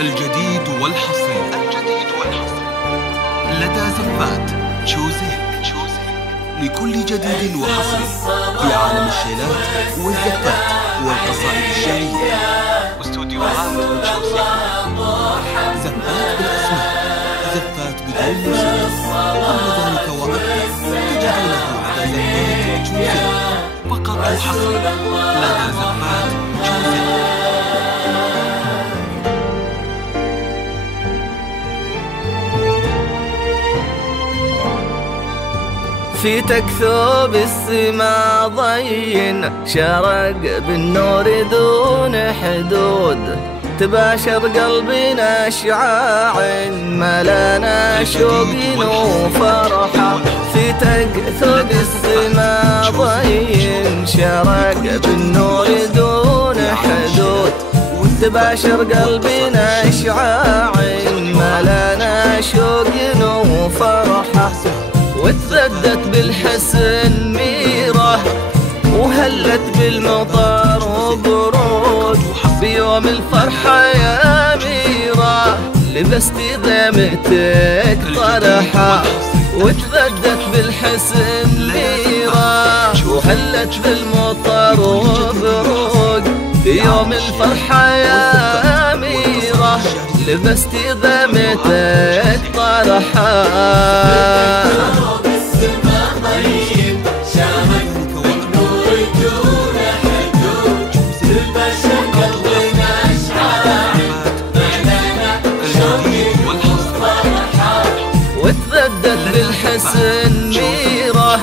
الجديد والحصري لدى زفات تشوزيك لكل جديد وحصري في عالم الشيلات والزفات والقصائد الشعرية واستوديوهات تشوزيك. زفات بالأسماء، زفات بدون موسيقى، كل ذلك وأكثر تجدونه على زفات تشوزيك فقط وحصري لدى زفات تشوزيك. في تكثب السما ضين شرق بالنور دون حدود، تباشر قلبنا اشعاع ملانا شوق وفرحة. في تكثب السما ضين شرق بالنور دون حدود، تباشر قلبنا اشعاع ملانا شوق وفرحة. وتردت بالحسن ميره وهلت بالمطر وبرود، بيوم الفرحة يا ميره لبستي ضيمتك طرحة. وتردت بالحسن ميره وهلت بالمطر وبرود، بيوم الفرحة يا ميره لبستي ضيمتك طرحة. وتردت بالحسن ميره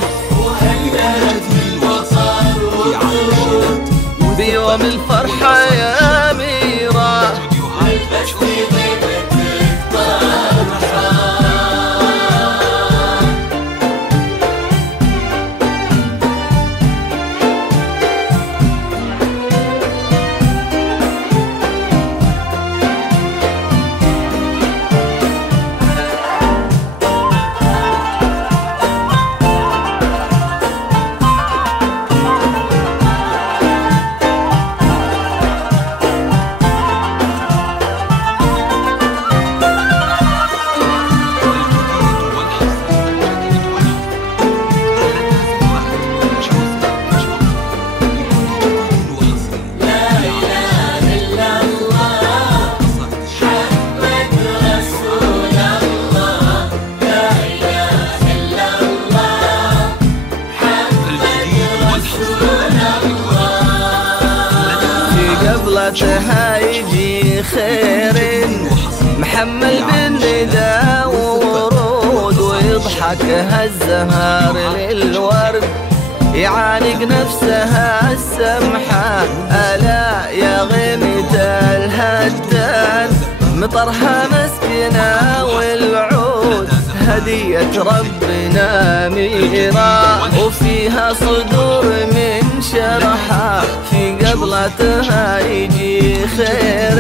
بيوم الفرحة يا ميره. قبلتها يجي خير محمل بالندى وورود، ويضحكها الزهر للورد يعانق نفسها السمحة. ألا يا غيمة الهدان مطرها مسكنة والعود هدية ربنا ميرا، وفيها صدور من شرحة. في قبلتها يجي خير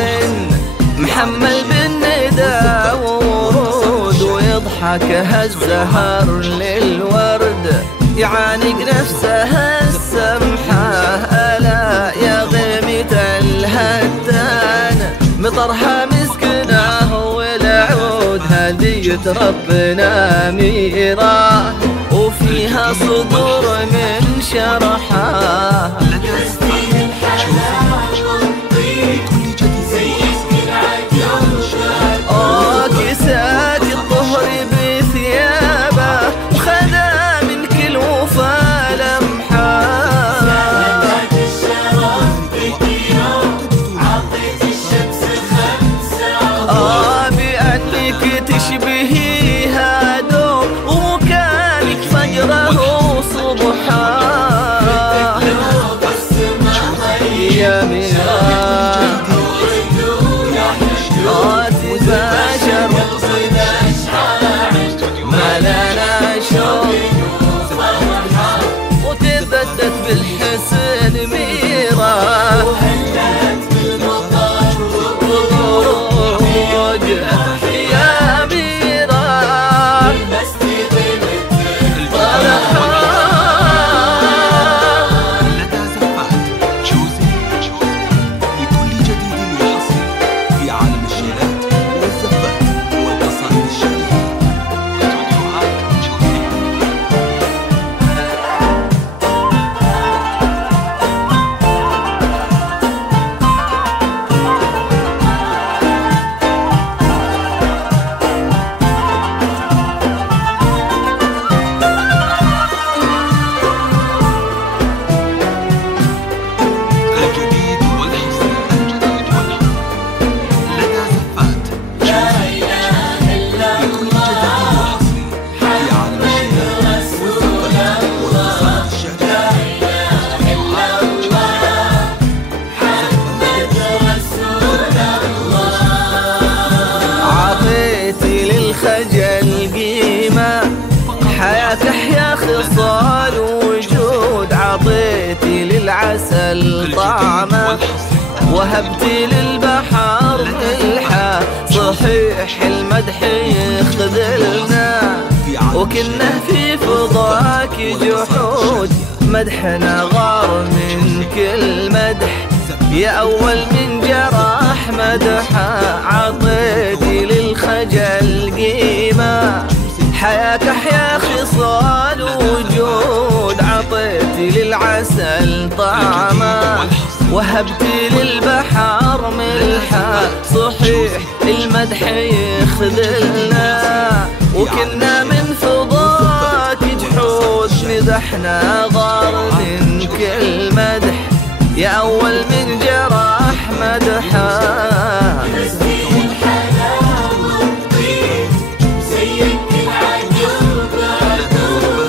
محمل بالندى وورود، ويضحكها الزهر للورد يعانق نفسها السمحة. ألا يا غيمة الهدان مطرها مسكنة والعود هدية ربنا ميرا، وفيها صدور من شرحة. كساك الظهر بثيابه وخذا من كل وفا لمحة. بأنك تشبهيها دوم ومكانك فجره وصبحا. يا ميرا تباشر ملانا شوق وتبدت بالحسن ميرا وهلت بالمطر وبرود. يا ميرا لبستي ضيمتك طرحة. لدى زفات تشوزيك العسل طعمه، وهبت للبحر ملحه. صحيح المدح يخذلنا وكنا في فضاك جحود، مدحنا غار من كل مدح. يا أول من جرح مدحه، عطيتي للخجل قيمة. حياك أحيا خصال وجود، عطيتي للعسل طعمه، وهبتي للبحر ملحه. صحيح المدح يخذلنا وكنا من فضاك جحود، مدحنا غار من كل مدح. يا أول من جرح مدحه،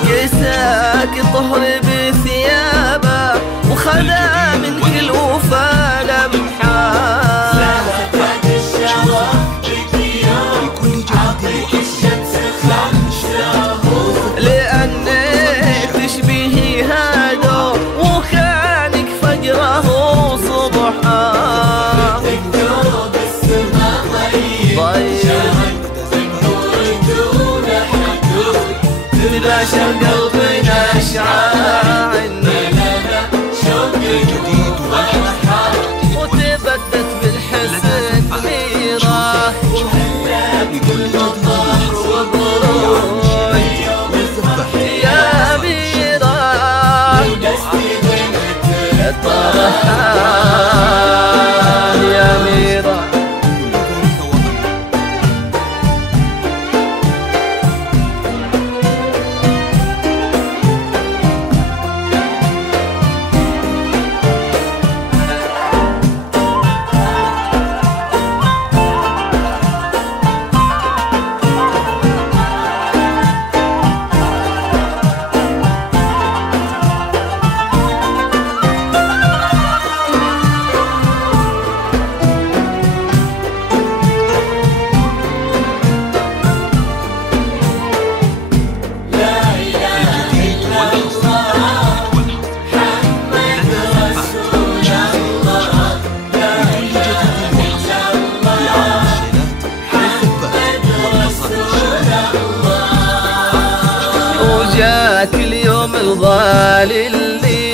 قساك طهر بثيابه، وخلا من كل وفا لمحه. لأنك تشبهي هادو وكانك فجره وصبحه. تباشر قلبنا اشعاع الجديد وتبدت بالحسن ميراه، لكل الظهر وبروج يا ميراه. الطرحان يا ميراه. جاك اليوم الغالي اللي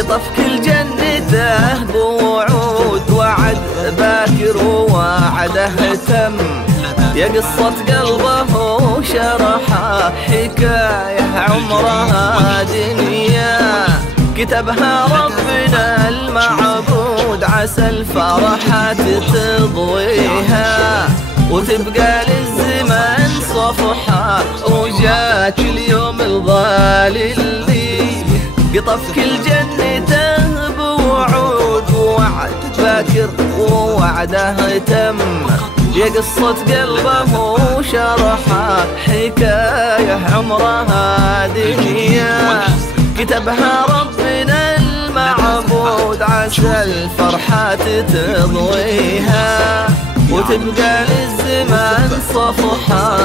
قطف كل جنته بوعود، وعد باكر ووعده تم. يا قصة قلبه وشرحه، حكاية عمرها دنيا كتبها ربنا المعبود. عسى الفرحات تضويها وتبقى للزمن صفحة. وجاك اليوم الغالي اللي قطف كل جنته بوعود، ووعد باكر ووعده تم. يا قصة قلبه وشرحه، حكاية عمرها دنيا كتبها ربنا المعبود. عسى الفرحات تضويها وتبقى للزمان صفحة.